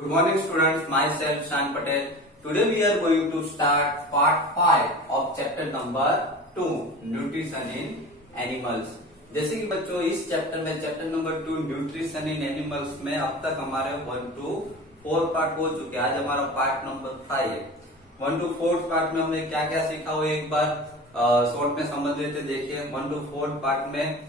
Good morning students, myself Shan Patel. Today we are going to start part 5 of chapter number 2, Nutrition in Animals. जैसे कि बच्चों इस chapter number 2 nutrition in animals में अब तक हमारे 1 to 4 पार्ट हो चुके हैं। आज हमारा पार्ट नंबर 5 है। 1 to 4 पार्ट में हमने क्या क्या सीखा वो एक बार शॉर्ट में समझ लेते। देखिए 1 to 4 पार्ट में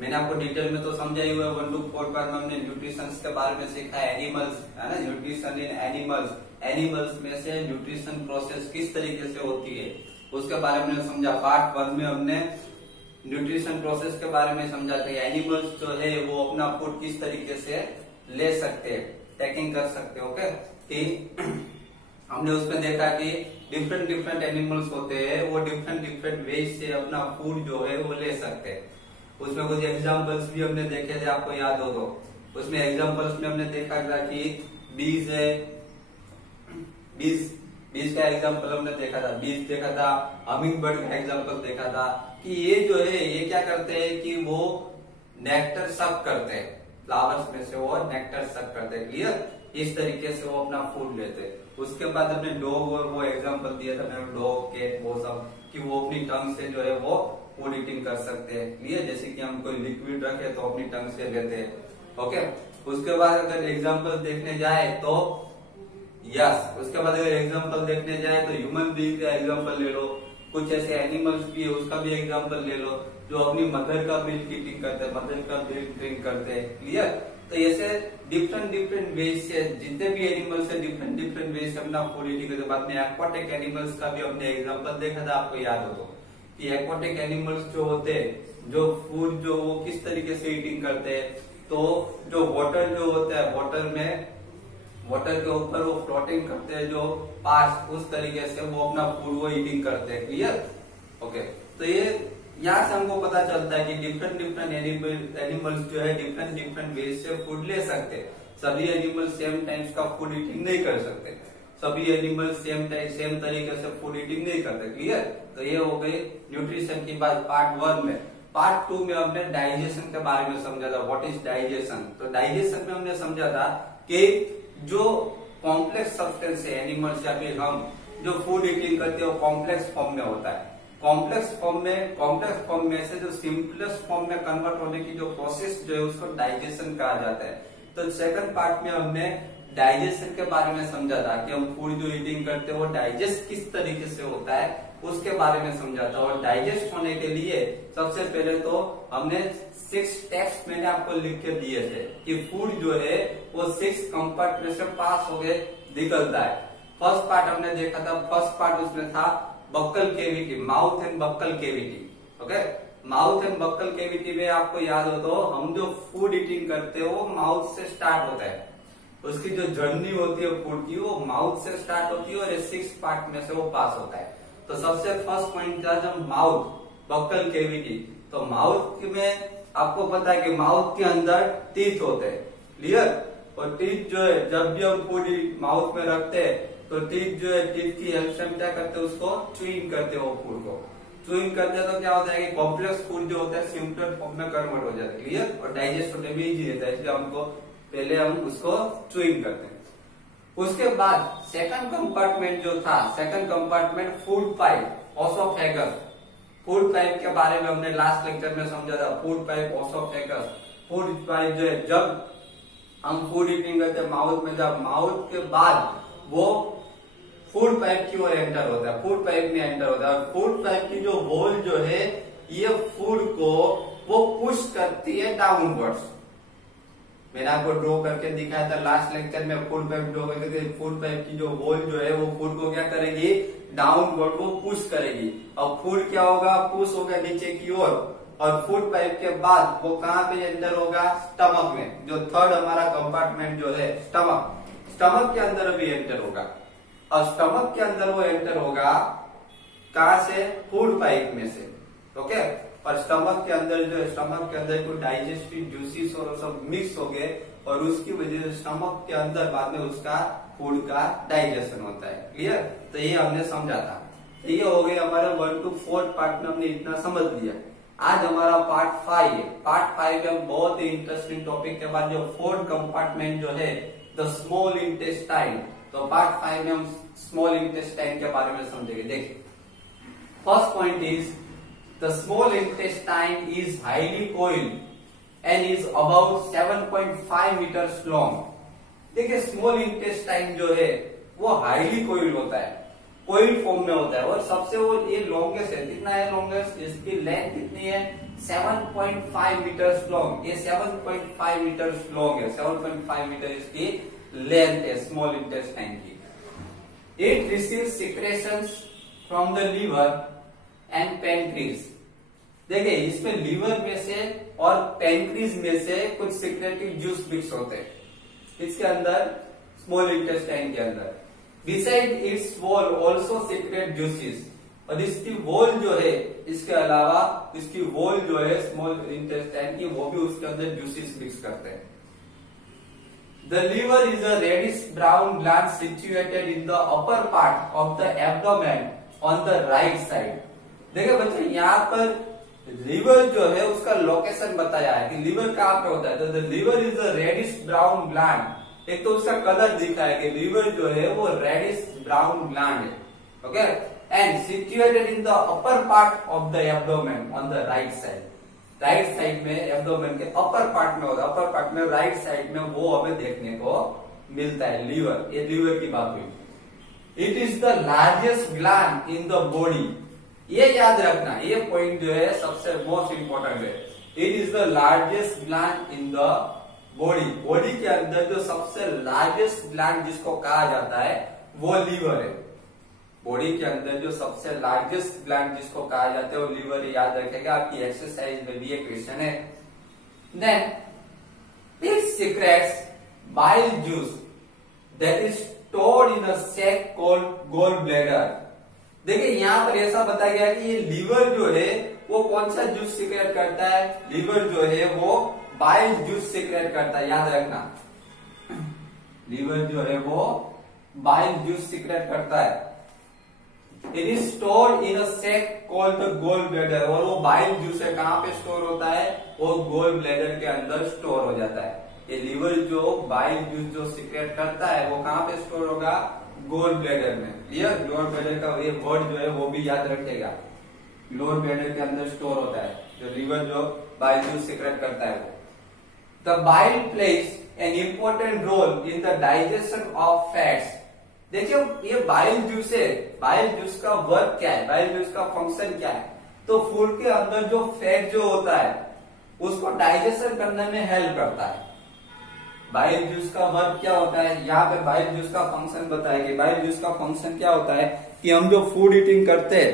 मैंने आपको डिटेल में तो समझा ही हुआ है। 1 to 4 पार्ट में हमने न्यूट्रिशन के बारे में सीखा है, एनिमल्स है ना, न्यूट्रिशन इन एनिमल्स, एनिमल्स में से न्यूट्रिशन प्रोसेस किस तरीके से होती है उसके बारे में समझा। पार्ट 1 में हमने न्यूट्रिशन प्रोसेस के बारे में समझा था। एनिमल्स जो है वो अपना फूड किस तरीके से ले सकते हैं, टेकिंग कर सकते हैं। ओके, कि हमने उसमें देखा कि डिफरेंट एनिमल्स होते हैं, वो डिफरेंट वेज से अपना फूड जो है वो ले सकते हैं। उसमें कुछ एग्जांपल्स भी हमने देखे थे, आपको याद हो तो। उसमें एग्जांपल्स में हमने देखा था कि बीज है, बीज का एग्जांपल हमने देखा था, बीज देखा था। हमिंग बर्ड का एग्जांपल देखा था कि ये जो है ये क्या करते हैं कि वो नेक्टर सक करते हैं, फ्लावर्स में से वो नेक्टर सक करते हैं। क्लियर, इस तरीके से वो अपना फूड लेते हैं। उसके बाद हमने डॉग और वो एग्जांपल दिया था मैंने, डॉग कैट वो सब, कि वो अपनी टंग से जो है वो फूड ईटिंग कर सकते हैं। क्लियर, जैसे कि हम कोई लिक्विड रखे तो अपनी टंग से लेते हैं। ओके, उसके बाद अगर एग्जांपल देखने जाए तो उसके बाद अगर एग्जांपल देखने जाए तो ह्यूमन बीइंग का एग्जांपल ले लो। कुछ ऐसे एनिमल्स भी है उसका भी एग्जांपल ले लो जो अपनी मदर का मिल्क ईटिंग करते हैं, मदर का मिल्क ड्रिंक करते हैं। क्लियर, तो ऐसे डिफरेंट वेज से जितने भी एनिमल्स है डिफरेंट वेज से अपना फूड ईटिंग करते हैं। बाद में एक्वाटिक एनिमल्स का भी हमने एग्जांपल देखा था, आपको याद हो तो, कि एक्वाटिक एनिमल्स जो होते हैं जो फूड जो वो किस तरीके से ईटिंग करते हैं। तो जो वाटर जो होता है, वाटर के ऊपर वो फ्लोटिंग करते हैं जो पास, उस तरीके से वो अपना फूड वो ईटिंग करते हैं। क्लियर, ओके, तो ये यहाँ से हमको पता चलता है कि डिफरेंट एनिमल्स जो है डिफरेंट वेज से फूड ले सकते हैं। सभी एनिमल सेम टाइम्स का फूड ईटिंग नहीं कर सकते, सभी एनिमल सेम तरीके से फूड ईटिंग नहीं करते। क्लियर, तो ये हो गई न्यूट्रिशन की बात पार्ट 1 में। पार्ट 2 में हमने डाइजेशन के बारे में समझा था, व्हाट इज डाइजेशन। तो डाइजेशन में हमने समझा था कि जो कॉम्प्लेक्स सब्सटेंस है एनिमल्स या फिर हम जो फूड ईटिंग करते हैं वो कॉम्प्लेक्स फॉर्म में होता है। कॉम्प्लेक्स फॉर्म में से जो सिंपलेस्ट फॉर्म में कन्वर्ट होने की जो प्रोसेस जो है उसको डाइजेशन कहा जाता है। तो सेकंड पार्ट में हमने डाइजेशन के बारे में समझा था कि हम फूड जो ईटिंग करते हैं वो डाइजेस्ट किस तरीके से होता है उसके बारे में समझा था। और डाइजेस्ट होने के लिए सबसे पहले तो हमने 6 स्टेप्स मैंने आपको लिख के दिए थे कि फूड जो है वो 6 कंपार्टमेंट से पास होके निकलता है। फर्स्ट पार्ट हमने देखा था, फर्स्ट पार्ट उसमें था buccal cavity, mouth and buccal cavity. Okay, mouth and buccal cavity में आपको याद हो तो हम जो फूड ईटिंग करते हैं वो माउथ से स्टार्ट होता है। उसकी जो जर्नी होती है फूड की वो माउथ से स्टार्ट होती है और 6 पार्ट में से वो पास होता है। तो सबसे फर्स्ट पॉइंट था जब माउथ बक्कल केविटी। तो माउथ में आपको पता है कि माउथ के अंदर टीथ होते हैं। क्लियर, और टीथ जो है जब भी हम फूड माउथ में रखते हैं तो टीथ जो है, टीथ की हेल्प से हम क्या करते हैं उसको च्यूइंग करते हैं। वो फूड को च्यूइंग करते हैं तो क्या होता है कि कॉम्प्लेक्स फूड जो होता है सिंपल फॉर्म में कन्वर्ट हो जाता है। क्लियर, और डाइजेस्ट होने में इजी रहता है, इसलिए हमको पहले हम उसको च्यूइंग करते हैं। उसके बाद सेकंड कंपार्टमेंट जो था, second compartment food pipe, oesophagus. Food pipe के बारे में हमने लास्ट लेक्चर में समझा था। Food pipe, oesophagus. Food pipe जो है जब हम फूड ईटिंग करते हैं माउथ में, जब माउथ के बाद वो फूड पाइप की ओर एंटर होता है, फूड पाइप में एंटर होता है। फूड पाइप की जो होल जो है ये फूड को वो पुश करती है डाउनवर्ड्स। मैंने आपको ड्रॉ करके दिखाया था लास्ट लेक्चर में, फूड पाइप ड्रॉ करके। फूड पाइप की जो होल जो है वो फूड को क्या करेगी, डाउनवर्ड वो पुश करेगी। और फूड क्या होगा, पुश होगा नीचे की ओर। और फूड पाइप के बाद वो कहाँ पे एंटर होगा, स्टमक में। जो थर्ड हमारा कंपार्टमेंट जो है स्टमक के अंदर भी एंटर होगा। और स्टमक के अंदर वो एंटर होगा कहाँ से, फूड पाइप में से। ओके, और स्टमक के अंदर जो है, स्टमक के अंदर कोई डाइजेस्टिव जूसेस और सब मिक्स हो गए और उसकी वजह से स्टमक के अंदर बाद में उसका फूड का डाइजेशन होता है। क्लियर, तो ये हमने समझा था। तो ये हो गए हमारे 1 to 4 पार्ट में हमने इतना समझ लिया। आज हमारा पार्ट 5 है। पार्ट 5 में हम बहुत ही इंटरेस्टिंग टॉपिक के बाद जो 4th कंपार्टमेंट जो है द स्मॉल इंटेस्टाइन। तो पार्ट 5 में हम स्मॉल इंटेस्टाइन के बारे में समझेंगे। देखिए, first point is the small intestine is highly coiled and is about 7.5 metres long. देखिए, स्मॉल इंटेस्टाइन जो है वो हाईली कोइल्ड होता है, कोइल फॉर्म में होता है, और सबसे वो ये लॉन्गेस्ट है। कितना है लॉन्गेस्ट? इसकी लेंथ कितनी है? 7.5 मीटर्स लॉन्ग। ये 7.5 मीटर्स लॉन्ग है, 7.5 मीटर इसकी लेंथ है स्मॉल इंटेस्टाइन की। It receives secretions from the liver and pancreas. देखिए, इसमें लीवर में से और पैनक्रीज में से कुछ सिक्रेटिव जूस मिक्स होते हैं इसके अंदर, स्मॉल इंटेस्टाइन के अंदर। Beside it's wall also secret juices, और इसकी वॉल जो है, इसके अलावा इसकी वॉल जो है स्मॉल इंटेस्टाइन की, वो भी उसके अंदर जूसेस मिक्स करते हैं। The liver is a reddish brown gland situated in the upper part of the abdomen on the right side. देखिए बच्चों, यहाँ पर लीवर जो है उसका लोकेशन बताया है कि लीवर कहाँ पे होता है। तो the liver is a reddish brown gland. एक तो उसका कलर दिखा है कि लीवर जो है वो रेडिश ब्राउन ग्लैंड है, okay, and situated in the upper part of the abdomen on the right side. Right side में एब्डोमेन के अपर पार्ट में होता है, अपर पार्ट में राइट साइड में वो हमें देखने को मिलता है लीवर। ये लीवर की बात हुई। It is the largest gland in the body. ये याद रखना, ये पॉइंट जो है सबसे मोस्ट इंपोर्टेंट है। It is the largest gland in the body. Body के अंदर जो सबसे लार्जेस्ट ग्लैंड जिसको कहा जाता है वो लीवर है। बॉडी के अंदर जो सबसे लार्जेस्ट ग्लैंड जिसको कहा जाता है वो लीवर है, याद रखेगा। आपकी एक्सरसाइज में भी ये क्वेश्चन है। Then it secretes bile juice that is stored in a sac called gall bladder. देखिए, यहाँ पर ऐसा बताया गया कि ये लीवर जो है वो कौन सा जूस सीक्रेट करता है? लीवर जो है वो बाइल जूस सीक्रेट करता है, याद रखना। लीवर जो है वो बाइल जूस सीक्रेट करता है। It is stored in a sac called the gall bladder. और वो बाइल जूस है कहाँ पे स्टोर होता है? वो गोल ब्लैडर के अंदर स्टोर हो जाता है। ये लीवर जो बाइल जूस जो सीक्रेट करता है वो कहाँ पे स्टोर होगा? गोल ब्लैडर में। क्लियर? लोअर ब्लैडर का ये वर्ड जो है वो भी याद रखेगा। लोअर ब्लैडर के अंदर स्टोर होता है जो लीवर जो बाइल जूस सीक्रेट करता है वो। The bile plays an important role in the digestion of fats. देखिए, ये बाइल जूस है, बाइल जूस का वर्क क्या है, बाइल जूस का फंक्शन क्या है? तो फूड के अंदर जो फैट जो होता है उसको डाइजेशन करने में हेल्प करता है। बाइल जूस का वर्क क्या होता है? यहाँ पे बाइल जूस का फंक्शन बताया कि बाइल जूस का फंक्शन क्या होता है कि हम जो फूड ईटिंग करते हैं,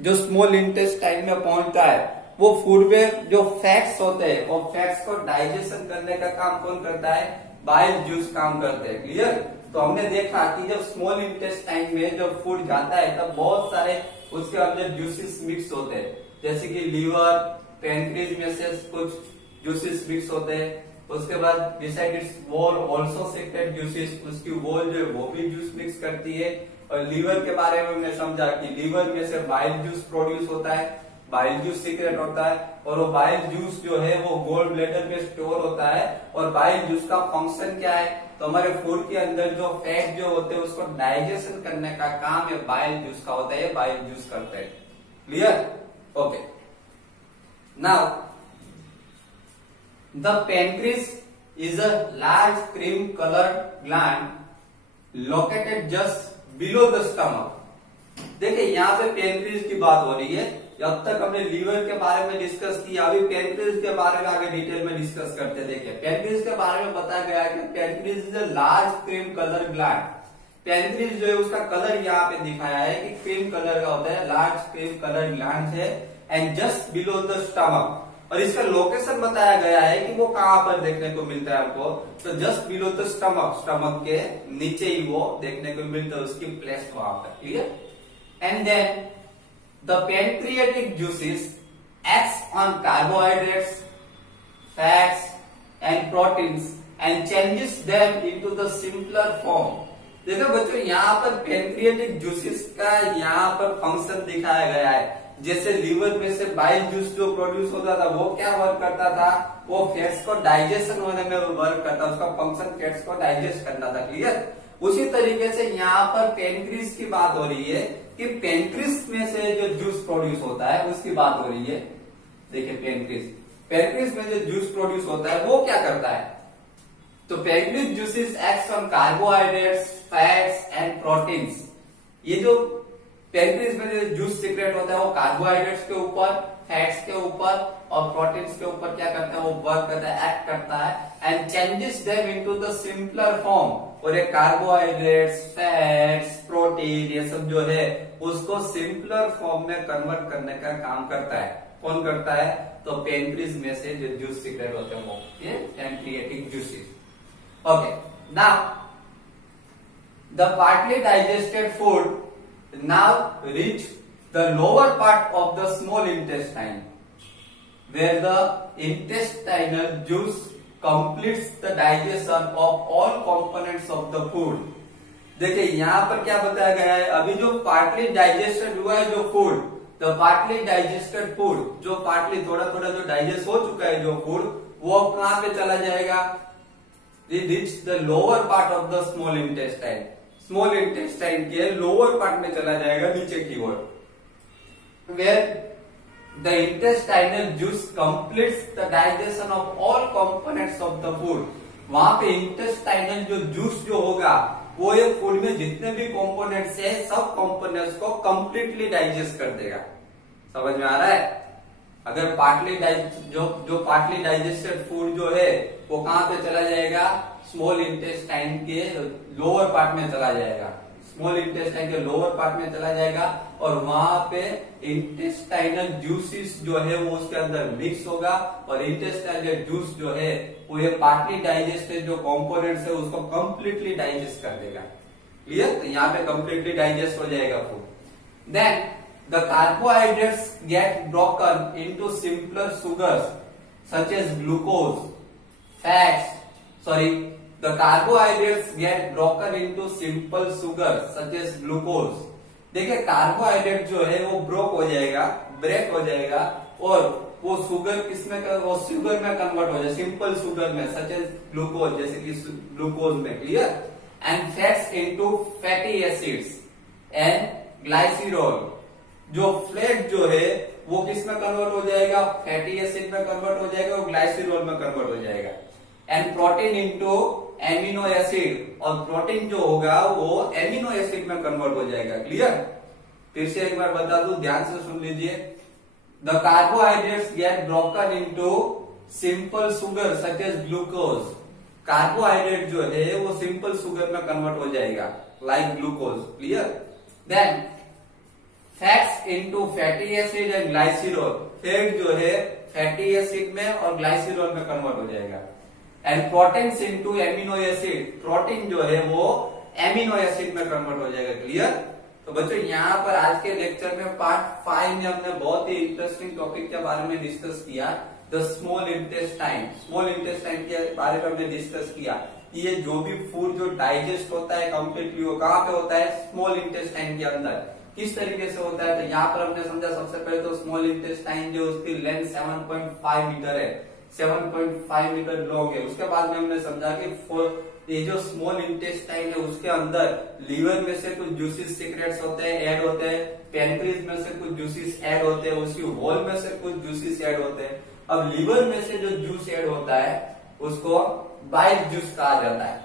जो स्मॉल इंटेस्टाइन में पहुंचता है, वो फूड में जो फैट्स होते हैं वो फैट्स को डाइजेशन करने का काम कौन करता है? बाइल जूस काम करते हैं। क्लियर? तो हमने देखा कि जब स्मॉल इंटेस्टाइन में जब फूड जाता है तब बहुत सारे उसके अंदर जूसेस मिक्स होते हैं, जैसे कि लीवर, पैनक्रीज में से कुछ जूसेस मिक्स होते हैं। उसके बाद beside it's wall also secret juices, उसकी वॉल जो है वो भी जूस मिक्स करती है। और लीवर के बारे में हमने समझा कि लीवर में से बाइल जूस प्रोड्यूस होता है, बाइल जूस सीक्रेट होता है, और वो बाइल जूस जो है वो गोल ब्लैडर में स्टोर होता है। और बाइल जूस का फंक्शन क्या है? तो हमारे फूड के अंदर जो फैट जो होते हैं उसको डाइजेशन करने का काम है बाइल जूस का होता है, बाइल जूस करते हैं। Clear? Okay, now the pancreas is a large cream coloured gland located just below the stomach. देखिए, यहाँ पे पेनक्रीज की बात हो रही है। जब तक हमने लीवर के बारे में डिस्कस किया, अभी पेनक्रीज के बारे में आगे डिटेल में डिस्कस करते। देखिए, पेनक्रीज के बारे में बताया गया कि pancreas is a large cream colour gland. Pancreas जो है उसका कलर यहाँ पे दिखाया है कि क्रीम कलर का होता है, लार्ज क्रीम कलर ग्लैंड है, and just below the stomach. और इसका लोकेशन बताया गया है कि वो कहाँ पर देखने को मिलता है हमको? तो just below the stomach, stomach के नीचे ही वो देखने को मिलता है, उसकी प्लेस वहां पर। Clear? And then the pancreatic juices acts on carbohydrates, fats and proteins and changes them into the simpler form। देखो बच्चों, यहाँ पर पेनक्रिएटिक जूसेस का यहाँ पर फंक्शन दिखाया गया है जैसे लीवर में से बाइल जूस जो प्रोड्यूस होता था वो क्या वर्क करता था, वो फैट्स को डाइजेशन होने में वर्क करता, उसका फंक्शन फैट्स को डाइजेस्ट करना था। क्लियर। उसी तरीके से यहाँ पर पेनक्रीज की बात हो रही है कि पेनक्रीज में से जो जूस प्रोड्यूस होता है उसकी बात हो रही है। देखिए पेनक्रीज में जो जूस प्रोड्यूस होता है वो क्या करता है, तो pancreas juices acts on carbohydrates, fats and proteins. ये जो पेनक्रीज में जो जूस सीक्रेट होता है वो कार्बोहाइड्रेट्स के ऊपर, फैट्स के ऊपर और प्रोटीन्स के ऊपर क्या करता है, वो वर्क करता है, एक्ट करता है and changes them into the simpler form. और ये कार्बोहाइड्रेट्स, फैट्स, प्रोटीन ये सब जो है उसको सिंपलर फॉर्म में कन्वर्ट करने का काम करता है। कौन करता है, तो पेनक्रीज में से जो जूस सीक्रेट होते हैं वो ये pancreatic juices. Okay, now the partly digested food now reach the lower part of the small intestine where the intestinal juice completes the digestion of all components of the food। देखिए यहाँ पर क्या बताया गया है, अभी जो पार्टली डाइजेस्टेड हुआ है जो food, the partly digested food, जो पार्टली थोड़ा थोड़ा जो डाइजेस्ट हो चुका है जो फूड, वो अब कहाँ पे चला जाएगा, reach the lower part of the small intestine. Small intestine के लोअर पार्ट में चला जाएगा, नीचे की ओर, where the intestinal juice completes the digestion of all components of the food. वहां पे इंटेस्टाइनल जो जूस जो होगा वो ये फूड में जितने भी कंपोनेंट्स है सब कंपोनेंट्स को कंप्लीटली डाइजेस्ट कर देगा। समझ में आ रहा है। अगर पार्टली जो पार्टली डाइजेस्टेड फूड जो है वो कहां पे चला जाएगा, स्मॉल इंटेस्टाइन के लोअर पार्ट में चला जाएगा, स्मॉल इंटेस्टाइन के लोअर पार्ट में चला जाएगा और वहां पे इंटेस्टाइनल जूसेस जो है वो उसके अंदर मिक्स होगा और इंटेस्टाइनल जूस जो है वो ये पार्टली डाइजेस्टेड जो कंपोनेंट्स है उसको कंप्लीटली डाइजेस्ट कर देगा। क्लियर। तो यहाँ पे कंप्लीटली डाइजेस्ट हो जाएगा food. Then the carbohydrates get broken into simpler sugars such as glucose, fats, the carbohydrates get broken into simple sugars such as glucose। देखिए कार्बोहाइड्रेट जो है वो ब्रेक हो जाएगा और वो शुगर किसमें, वो शुगर में कन्वर्ट हो जाए, सिंपल शुगर में, सच एज ग्लूकोज, जैसे कि ग्लूकोज में। Clear. And fats into fatty acids and glycerol. जो फ्लैट जो है वो किस में कन्वर्ट हो जाएगा, फैटी एसिड में कन्वर्ट हो जाएगा और ग्लाइसिरॉल में कन्वर्ट हो जाएगा। And protein into amino acid, और प्रोटीन जो होगा वो एमिनो एसिड में कन्वर्ट हो जाएगा। क्लियर। फिर से एक बार बता दूं, ध्यान से सुन लीजिए। The carbohydrates get broken into simple sugar such as glucose. Carbohydrate जो है वो सिंपल शुगर में कन्वर्ट हो जाएगा, like glucose. Clear. Then fats into fatty acid and glycerol. Fat जो है फैटी एसिड में और ग्लाइसिरॉल में कन्वर्ट हो जाएगा। And proteins into amino acid. Protein जो है वो एमिनो एसिड में कन्वर्ट हो जाएगा। क्लियर। तो बच्चों यहाँ पर आज के लेक्चर में पार्ट 5 में हमने बहुत ही इंटरेस्टिंग टॉपिक के बारे में डिस्कस किया, the small intestine. Small intestine के बारे में हमने डिस्कस किया। ये जो भी फूड जो डाइजेस्ट होता है कंप्लीटली वो कहाँ पे होता है, स्मॉल इंटेस्टाइन के अंदर। किस तरीके से होता है, तो यहाँ पर हमने समझा सबसे पहले तो स्मॉल इंटेस्टाइन जो उसकी लेंथ 7.5 मीटर है, 7.5 मीटर लॉन्ग है। उसके बाद में हमने समझा कि ये जो स्मॉल इंटेस्टाइन है उसके अंदर लीवर में से कुछ जूसेस सीक्रेट्स होते हैं, ऐड होते हैं, पेनक्रीज में से कुछ जूसेस ऐड होते हैं, उसकी वॉल में से कुछ जूसेस ऐड होते हैं। अब लीवर में से जो जूस ऐड होता है उसको बाइल जूस कहा जाता है।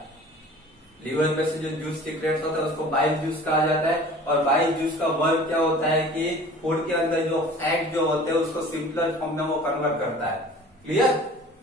लीवर में से जो जूस सीक्रेट्स होता है उसको बाइल जूस कहा जाता है। और बाइल जूस का वर्क क्या होता है कि फूड के अंदर जो फैट जो होते हैं उसको सिंपलर फॉर्म में वो कन्वर्ट करता है। क्लियर।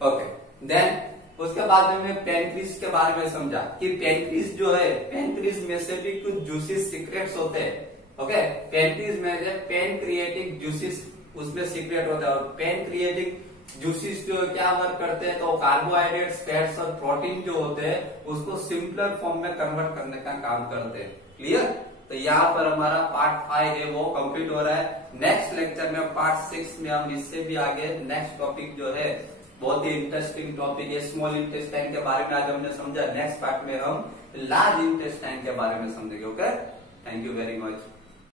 ओके। देन उसके बाद हमने पेनक्रीज के बारे में समझा कि पेनक्रीज जो है, पेनक्रीज में से भी कुछ जूसेस सीक्रेट्स होते हैं। ओके। पेनक्रीज में से पेनक्रिएटिक जूसेस उसमें सीक्रेट होता है और पेनक्रिएटिक जूसेस जो क्या वर्क करते हैं, तो कार्बोहाइड्रेट्स, फैट्स और प्रोटीन जो होते हैं उसको सिंपलर फॉर्म में कन्वर्ट करने का काम करते हैं। क्लियर। तो यहाँ पर हमारा पार्ट 5 है वो कंप्लीट हो रहा है। नेक्स्ट लेक्चर में पार्ट 6 में हम इससे भी आगे नेक्स्ट टॉपिक जो है बहुत ही इंटरेस्टिंग टॉपिक है, स्मॉल इंटेस्टाइन के बारे में आज हमने समझा। नेक्स्ट पार्ट में हम लार्ज इंटेस्टाइन के बारे में समझेंगे। Okay. Thank you very much.